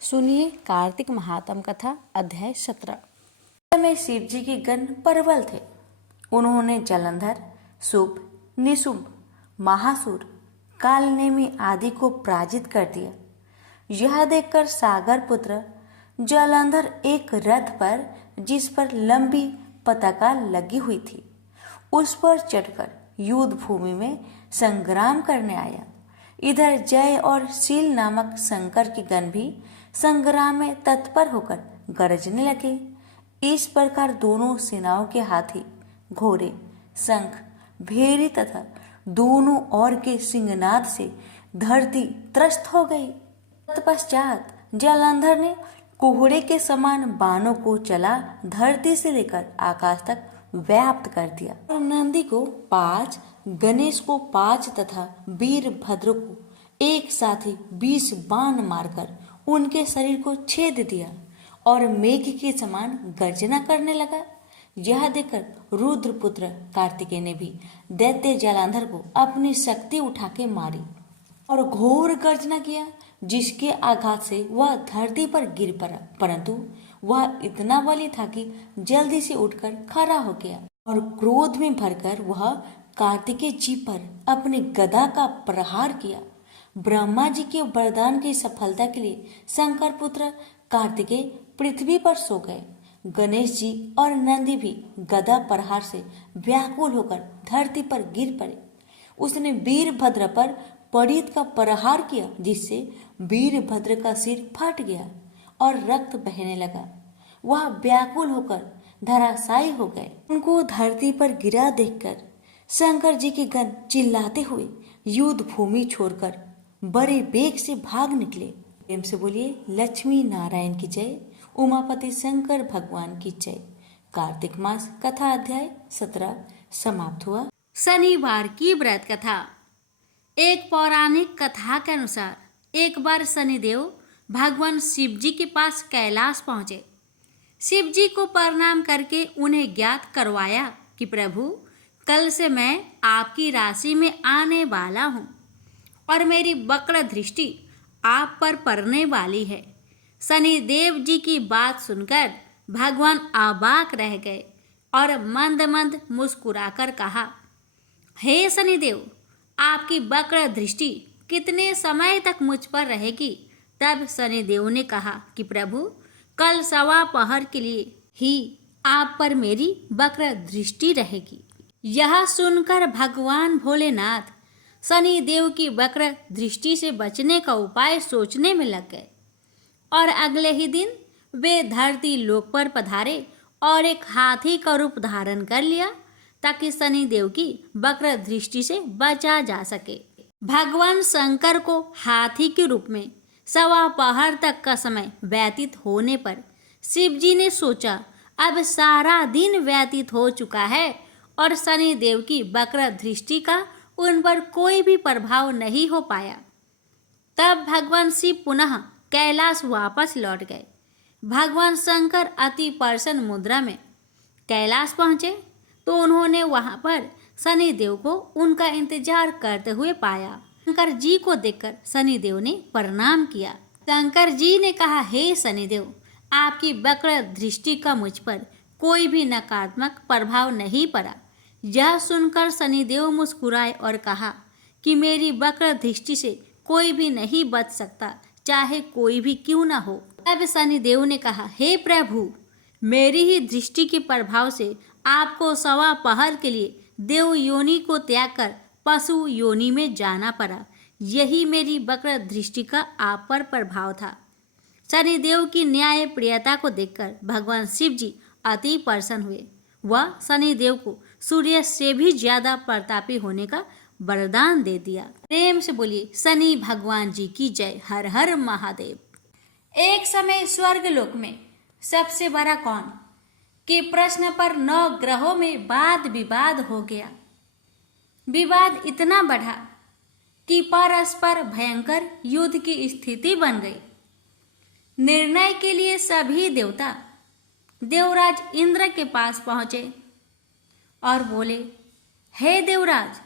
सुनिए कार्तिक महात्म कथा अध्याय 17। में शिव जी के गण प्रबल थे। उन्होंने जलंधर, शुभ, निशुंभ, महासुर, कालनेमी आदि को पराजित कर दिया। यह देखकर सागर पुत्र जलंधर एक रथ पर, जिस पर लंबी पताका लगी हुई थी, उस पर चढ़कर युद्ध भूमि में संग्राम करने आया। इधर जय और शील नामक शंकर के गण भी संग्राम में तत्पर होकर गरजने लगे। इस प्रकार दोनों सेनाओं के हाथी, घोड़े, शंख, भेरी तथा दोनों ओर के सिंहनाद से धरती त्रस्त हो गई। तत्पश्चात जलंधर ने कोहरे के समान बाणों को चला धरती से लेकर आकाश तक व्याप्त कर दिया और नंदी को 5, गणेश को 5 तथा वीरभद्र को एक साथ ही 20 बाण मारकर उनके शरीर को छेद दिया और मेघ के समान गर्जना करने लगा। यह देखकर रुद्रपुत्र कार्तिकेय ने भी दैत्य जलंधर को अपनी शक्ति उठा के मारी और घोर गर्जना किया, जिसके आघात से वह धरती पर गिर पड़ा, परंतु वह इतना बली था कि जल्दी से उठकर खड़ा हो गया और क्रोध में भरकर वह कार्तिकेय जी पर अपने गदा का प्रहार किया। ब्रह्मा जी के वरदान की सफलता के लिए शंकर पुत्र कार्तिकेय पृथ्वी पर सो गए। गणेश जी और नंदी भी गदा प्रहार से व्याकुल होकर धरती पर गिर पड़े। उसने वीरभद्र पर पड़ित का प्रहार किया, जिससे वीरभद्र का सिर फट गया और रक्त बहने लगा। वह व्याकुल होकर धराशायी हो गए। उनको धरती पर गिरा देखकर शंकर जी के गण चिल्लाते हुए युद्ध भूमि छोड़कर बड़े वेग से भाग निकले। प्रेम से बोलिए लक्ष्मी नारायण की जय, उमापति शंकर भगवान की जय। कार्तिक मास कथा अध्याय 17 समाप्त हुआ। शनिवार की व्रत कथा। एक पौराणिक कथा के अनुसार एक बार शनिदेव भगवान शिव जी के पास कैलाश पहुंचे। शिव जी को प्रणाम करके उन्हें ज्ञात करवाया कि प्रभु, कल से मैं आपकी राशि में आने वाला हूँ और मेरी वक्र दृष्टि आप पर पड़ने वाली है। शनिदेव जी की बात सुनकर भगवान अबाक रह गए और मंद मंद मुस्कुराकर कहा, हे शनिदेव, आपकी वक्र दृष्टि कितने समय तक मुझ पर रहेगी? तब शनिदेव ने कहा कि प्रभु, कल सवा पहर के लिए ही आप पर मेरी वक्र दृष्टि रहेगी। यह सुनकर भगवान भोलेनाथ शनिदेव की वक्र दृष्टि से बचने का उपाय सोचने में लग गए और अगले ही दिन वे धरती लोक पर पधारे और एक हाथी का रूप धारण कर लिया, ताकि शनिदेव की वक्र दृष्टि से बचा जा सके। भगवान शंकर को हाथी के रूप में सवा पहर तक का समय व्यतीत होने पर शिव जी ने सोचा, अब सारा दिन व्यतीत हो चुका है और शनिदेव की वक्र दृष्टि का उन पर कोई भी प्रभाव नहीं हो पाया। तब भगवान शिव पुनः कैलाश वापस लौट गए। भगवान शंकर अति प्रसन्न मुद्रा में कैलाश पहुँचे तो उन्होंने वहां पर शनिदेव को उनका इंतजार करते हुए पाया। शंकर जी को देखकर शनिदेव ने प्रणाम किया। शंकर जी ने कहा, हे शनिदेव, आपकी वक्र दृष्टि का मुझ पर कोई भी नकारात्मक प्रभाव नहीं पड़ा। यह सुनकर शनिदेव मुस्कुराए और कहा कि मेरी वक्र दृष्टि से कोई भी नहीं बच सकता, चाहे कोई भी क्यों न हो। तब शनिदेव ने कहा, हे प्रभु, मेरी ही दृष्टि के प्रभाव से आपको सवा पहर के लिए देव योनि को त्याग कर पशु योनि में जाना पड़ा। यही मेरी वक्र दृष्टि का आप पर प्रभाव था। शनिदेव की न्याय प्रियता को देखकर भगवान शिव जी अति प्रसन्न हुए। वह शनिदेव को सूर्य से भी ज्यादा प्रतापी होने का वरदान दे दिया। प्रेम से बोलिए शनि भगवान जी की जय। हर हर महादेव। एक समय स्वर्ग लोक में सबसे बड़ा कौन के प्रश्न पर 9 ग्रहों में वाद विवाद हो गया। विवाद इतना बढ़ा कि परस्पर भयंकर युद्ध की स्थिति बन गई। निर्णय के लिए सभी देवता देवराज इंद्र के पास पहुंचे और बोले, हे देवराज,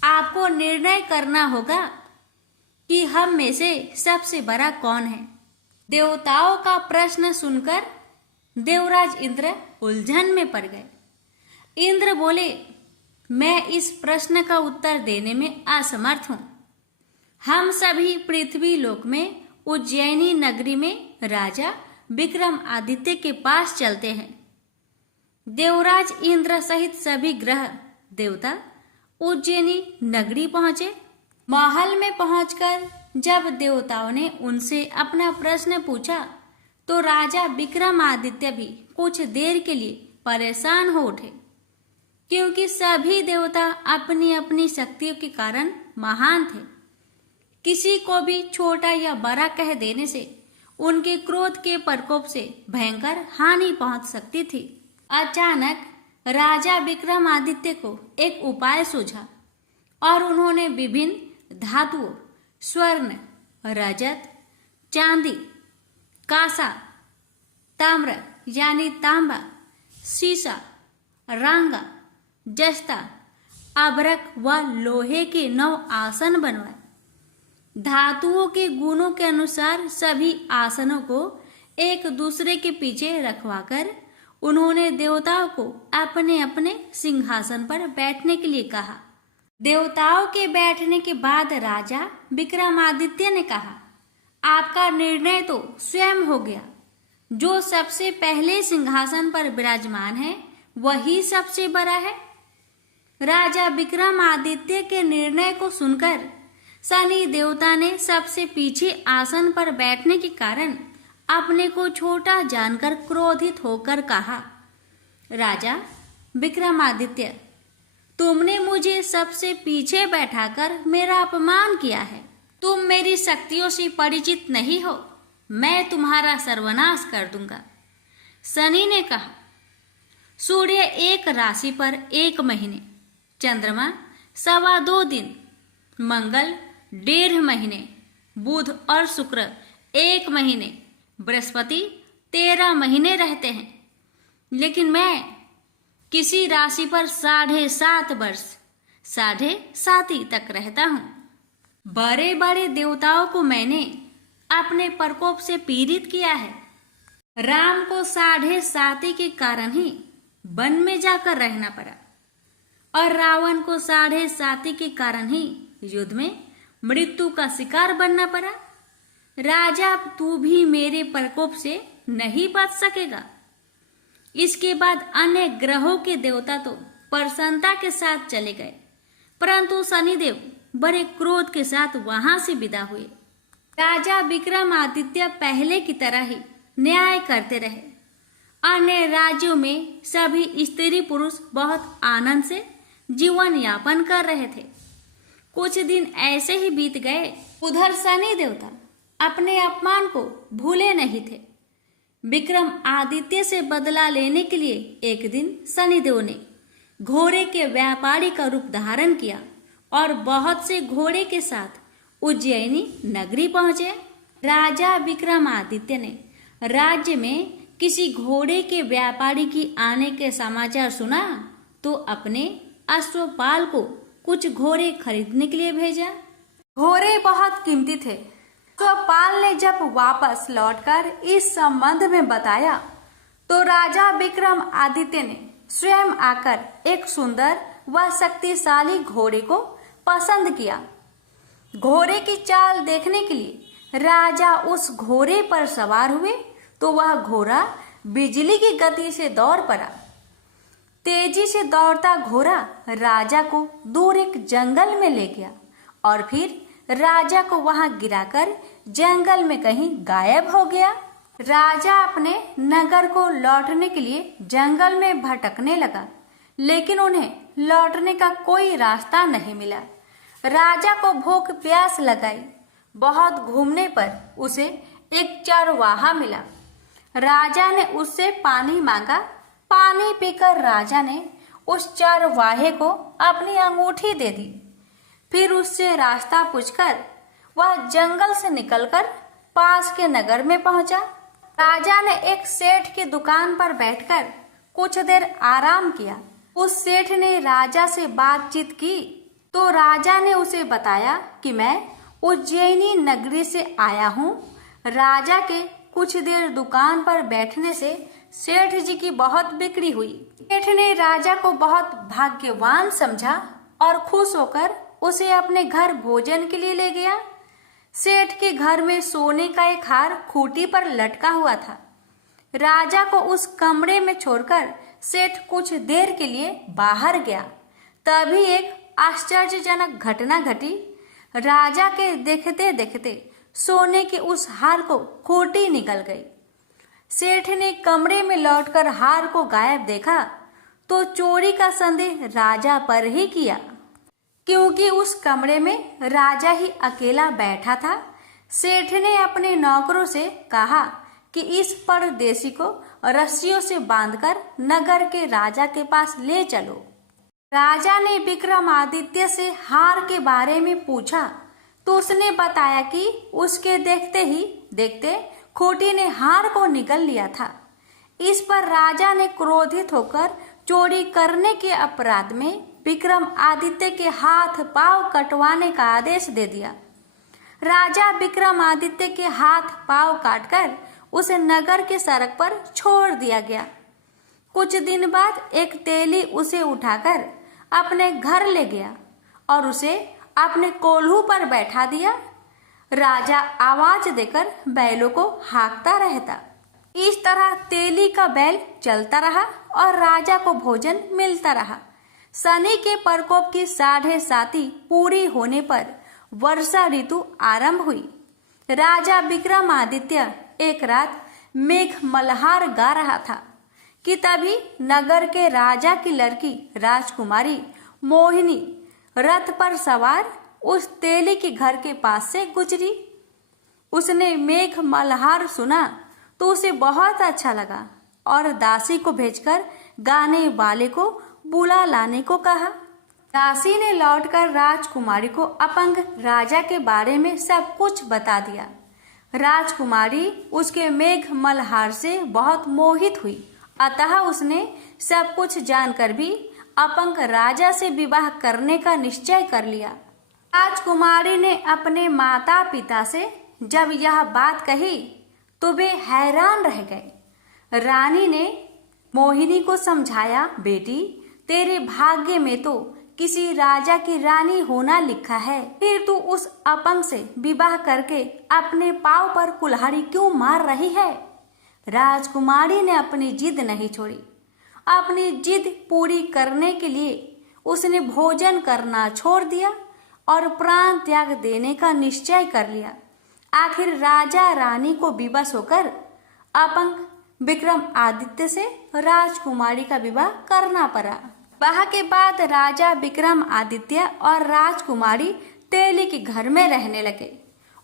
आपको निर्णय करना होगा कि हम में से सबसे बड़ा कौन है। देवताओं का प्रश्न सुनकर देवराज इंद्र उलझन में पड़ गए। इंद्र बोले, मैं इस प्रश्न का उत्तर देने में असमर्थ हूं। हम सभी पृथ्वी लोक में उज्जैनी नगरी में राजा विक्रमादित्य के पास चलते हैं। देवराज इंद्र सहित सभी ग्रह देवता उज्जैनी नगरी पहुंचे। महल में पहुंचकर जब देवताओं ने उनसे अपना प्रश्न पूछा तो राजा विक्रमादित्य भी कुछ देर के लिए परेशान हो उठे, क्योंकि सभी देवता अपनी अपनी शक्तियों के कारण महान थे। किसी को भी छोटा या बड़ा कह देने से उनके क्रोध के प्रकोप से भयंकर हानि पहुंच सकती थी। अचानक राजा विक्रमादित्य को एक उपाय सूझा और उन्होंने विभिन्न धातुओं स्वर्ण, रजत, चांदी, कांसा, ताम्र यानी तांबा, सीसा, रांगा, जस्ता, अभ्रक व लोहे के 9 आसन बनवाए। धातुओं के गुणों के अनुसार सभी आसनों को एक दूसरे के पीछे रखवाकर उन्होंने देवताओं को अपने अपने सिंहासन पर बैठने के लिए कहा। देवताओं के बैठने के बाद राजा विक्रमादित्य ने कहा, आपका निर्णय तो स्वयं हो गया। जो सबसे पहले सिंहासन पर विराजमान है वही सबसे बड़ा है। राजा विक्रमादित्य के निर्णय को सुनकर शनि देवता ने सबसे पीछे आसन पर बैठने के कारण अपने को छोटा जानकर क्रोधित होकर कहा, राजा विक्रमादित्य, तुमने मुझे सबसे पीछे बैठाकर मेरा अपमान किया है। तुम मेरी शक्तियों से परिचित नहीं हो। मैं तुम्हारा सर्वनाश कर दूंगा। शनि ने कहा, सूर्य एक राशि पर 1 महीने, चंद्रमा 2.25 दिन, मंगल 1.5 महीने, बुध और शुक्र 1 महीने, बृहस्पति 13 महीने रहते हैं, लेकिन मैं किसी राशि पर 7.5 वर्ष 7.5 तक रहता हूं। बड़े बड़े देवताओं को मैंने अपने प्रकोप से पीड़ित किया है। राम को 7.5 के कारण ही वन में जाकर रहना पड़ा और रावण को 7.5 के कारण ही युद्ध में मृत्यु का शिकार बनना पड़ा। राजा, तू भी मेरे प्रकोप से नहीं बच सकेगा। इसके बाद अन्य ग्रहों के देवता तो प्रसन्नता के साथ चले गए, परंतु शनिदेव बड़े क्रोध के साथ वहां से विदा हुए। राजा विक्रमादित्य पहले की तरह ही न्याय करते रहे। अन्य राज्यों में सभी स्त्री पुरुष बहुत आनंद से जीवन यापन कर रहे थे। कुछ दिन ऐसे ही बीत गए। उधर शनि देवता अपने अपमान को भूले नहीं थे। विक्रमादित्य से बदला लेने के लिए एक दिन शनिदेव ने घोड़े के व्यापारी का रूप धारण किया और बहुत से घोड़े के साथ उज्जैनी नगरी पहुंचे। राजा विक्रमादित्य ने राज्य में किसी घोड़े के व्यापारी की आने के समाचार सुना तो अपने अश्वपाल को कुछ घोड़े खरीदने के लिए भेजा। घोड़े बहुत कीमती थे। अश्वपाल ने जब वापस लौटकर इस संबंध में बताया तो राजा विक्रमादित्य ने स्वयं आकर एक सुंदर व शक्तिशाली घोड़े को पसंद किया। घोड़े की चाल देखने के लिए राजा उस घोड़े पर सवार हुए तो वह घोड़ा बिजली की गति से दौड़ पड़ा। तेजी से दौड़ता घोड़ा राजा को दूर एक जंगल में ले गया और फिर राजा को वहां गिराकर जंगल में कहीं गायब हो गया। राजा अपने नगर को लौटने के लिए जंगल में भटकने लगा, लेकिन उन्हें लौटने का कोई रास्ता नहीं मिला। राजा को भूख प्यास लगाई। बहुत घूमने पर उसे एक चरवाहा मिला। राजा ने उससे पानी मांगा। पानी पीकर राजा ने उस चरवाहे को अपनी अंगूठी दे दी। फिर उससे रास्ता पूछकर वह जंगल से निकलकर पास के नगर में पहुंचा। राजा ने एक सेठ की दुकान पर बैठकर कुछ देर आराम किया। उस सेठ ने राजा से बातचीत की तो राजा ने उसे बताया कि मैं उज्जैनी नगरी से आया हूँ। राजा के कुछ देर दुकान पर बैठने से सेठ जी की बहुत बिक्री हुई। सेठ ने राजा को बहुत भाग्यवान समझा और खुश होकर उसे अपने घर भोजन के लिए ले गया। सेठ के घर में सोने का एक हार खूंटी पर लटका हुआ था। राजा को उस कमरे में छोड़कर सेठ कुछ देर के लिए बाहर गया। तभी एक आश्चर्यजनक घटना घटी। राजा के देखते देखते सोने के उस हार को खूंटी निकल गई। सेठ ने कमरे में लौटकर हार को गायब देखा तो चोरी का संदेह राजा पर ही किया, क्योंकि उस कमरे में राजा ही अकेला बैठा था। सेठ ने अपने नौकरों से कहा कि इस परदेसी को रस्सियों से बांधकर नगर के राजा के पास ले चलो। राजा ने विक्रमादित्य से हार के बारे में पूछा तो उसने बताया कि उसके देखते ही देखते खूंटी ने हार को निगल लिया था। इस पर राजा ने क्रोधित होकर चोरी करने के अपराध में विक्रमादित्य के हाथ पांव कटवाने का आदेश दे दिया। राजा विक्रमादित्य के हाथ पांव काटकर उसे नगर के सड़क पर छोड़ दिया गया। कुछ दिन बाद एक तेली उसे उठाकर अपने घर ले गया और उसे अपने कोल्हू पर बैठा दिया। राजा आवाज देकर बैलों को हाँकता रहता। इस तरह तेली का बैल चलता रहा और राजा को भोजन मिलता रहा। शनि के प्रकोप की 7.5 पूरी होने पर वर्षा ऋतु आरंभ हुई। राजा विक्रमादित्य एक रात मेघ मल्हार गा रहा था कि तभी नगर के राजा की लड़की राजकुमारी मोहिनी रथ पर सवार उस तेली के घर के पास से गुजरी। उसने मेघ मल्हार सुना तो उसे बहुत अच्छा लगा और दासी को भेजकर गाने वाले को बुला लाने को कहा। दासी ने लौटकर राजकुमारी को अपंग राजा के बारे में सब कुछ बता दिया। राजकुमारी उसके मेघ मल्हार से बहुत मोहित हुई, अतः उसने सब कुछ जानकर भी अपंग राजा से विवाह करने का निश्चय कर लिया। राजकुमारी ने अपने माता पिता से जब यह बात कही तो वे हैरान रह गए। रानी ने मोहिनी को समझाया, बेटी तेरे भाग्य में तो किसी राजा की रानी होना लिखा है, फिर तू उस अपंग से विवाह करके अपने पांव पर कुल्हाड़ी क्यों मार रही है। राजकुमारी ने अपनी जिद नहीं छोड़ी। अपनी जिद पूरी करने के लिए उसने भोजन करना छोड़ दिया और प्राण त्याग देने का निश्चय कर लिया। आखिर राजा रानी को विवश होकर अपंग विक्रमादित्य से राजकुमारी का विवाह करना पड़ा। विवाह के बाद राजा विक्रमादित्य और राजकुमारी तेली के घर में रहने लगे।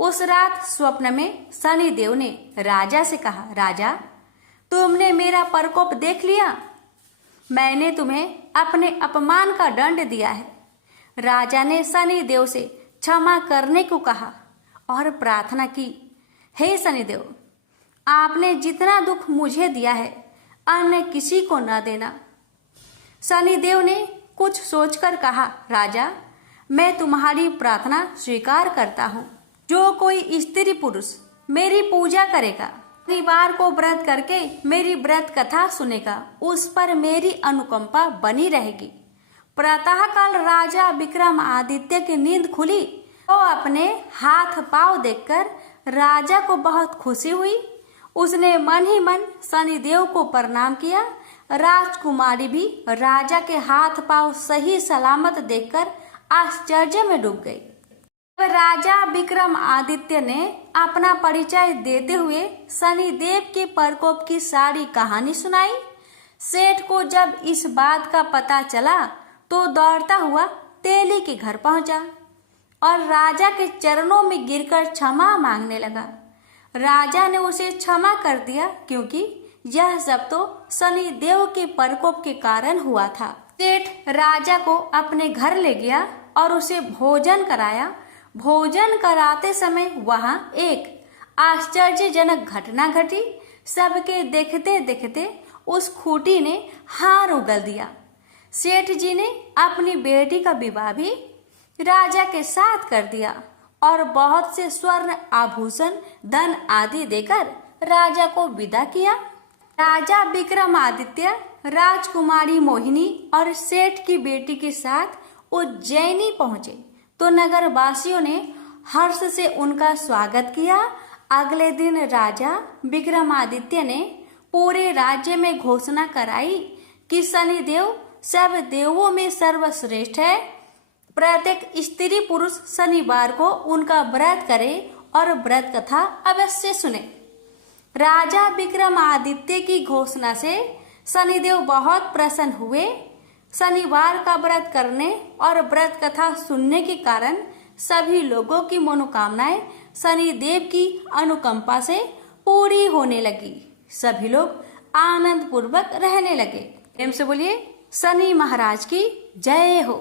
उस रात स्वप्न में शनिदेव ने राजा से कहा, राजा तुमने मेरा प्रकोप देख लिया, मैंने तुम्हें अपने अपमान का दंड दिया है। राजा ने शनिदेव से क्षमा करने को कहा और प्रार्थना की, हे शनिदेव, आपने जितना दुख मुझे दिया है अन्य किसी को न देना। शनिदेव ने कुछ सोचकर कहा, राजा मैं तुम्हारी प्रार्थना स्वीकार करता हूँ। जो कोई स्त्री पुरुष मेरी पूजा करेगा, शनिवार को व्रत करके मेरी व्रत कथा सुनेगा, उस पर मेरी अनुकंपा बनी रहेगी। प्रातः काल राजा विक्रमादित्य की नींद खुली तो अपने हाथ पांव देखकर राजा को बहुत खुशी हुई। उसने मन ही मन शनिदेव को प्रणाम किया। राजकुमारी भी राजा के हाथ पांव सही सलामत देखकर आश्चर्य में डूब गई। राजा विक्रमादित्य ने अपना परिचय देते हुए शनिदेव के प्रकोप की सारी कहानी सुनाई। सेठ को जब इस बात का पता चला तो दौड़ता हुआ तेली के घर पहुंचा और राजा के चरणों में गिरकर क्षमा मांगने लगा। राजा ने उसे क्षमा कर दिया, क्योंकि यह सब तो शनिदेव के प्रकोप के कारण हुआ था। सेठ राजा को अपने घर ले गया और उसे भोजन कराया। भोजन कराते समय वहां एक आश्चर्यजनक घटना घटी। सबके देखते देखते उस खूंटी ने हार उगल दिया। सेठ जी ने अपनी बेटी का विवाह भी राजा के साथ कर दिया और बहुत से स्वर्ण आभूषण धन आदि देकर राजा को विदा किया। राजा विक्रमादित्य राजकुमारी मोहिनी और सेठ की बेटी के साथ उज्जैनी पहुंचे तो नगर वासियों ने हर्ष से उनका स्वागत किया। अगले दिन राजा विक्रमादित्य ने पूरे राज्य में घोषणा कराई कि शनिदेव सब देवों में सर्वश्रेष्ठ है। प्रत्येक स्त्री पुरुष शनिवार को उनका व्रत करे और व्रत कथा अवश्य सुने। राजा विक्रमादित्य की घोषणा से शनिदेव बहुत प्रसन्न हुए। शनिवार का व्रत करने और व्रत कथा सुनने के कारण सभी लोगों की मनोकामनाएं शनिदेव की अनुकंपा से पूरी होने लगी। सभी लोग आनंद पूर्वक रहने लगे। प्रेम से बोलिए शनि महाराज की जय हो।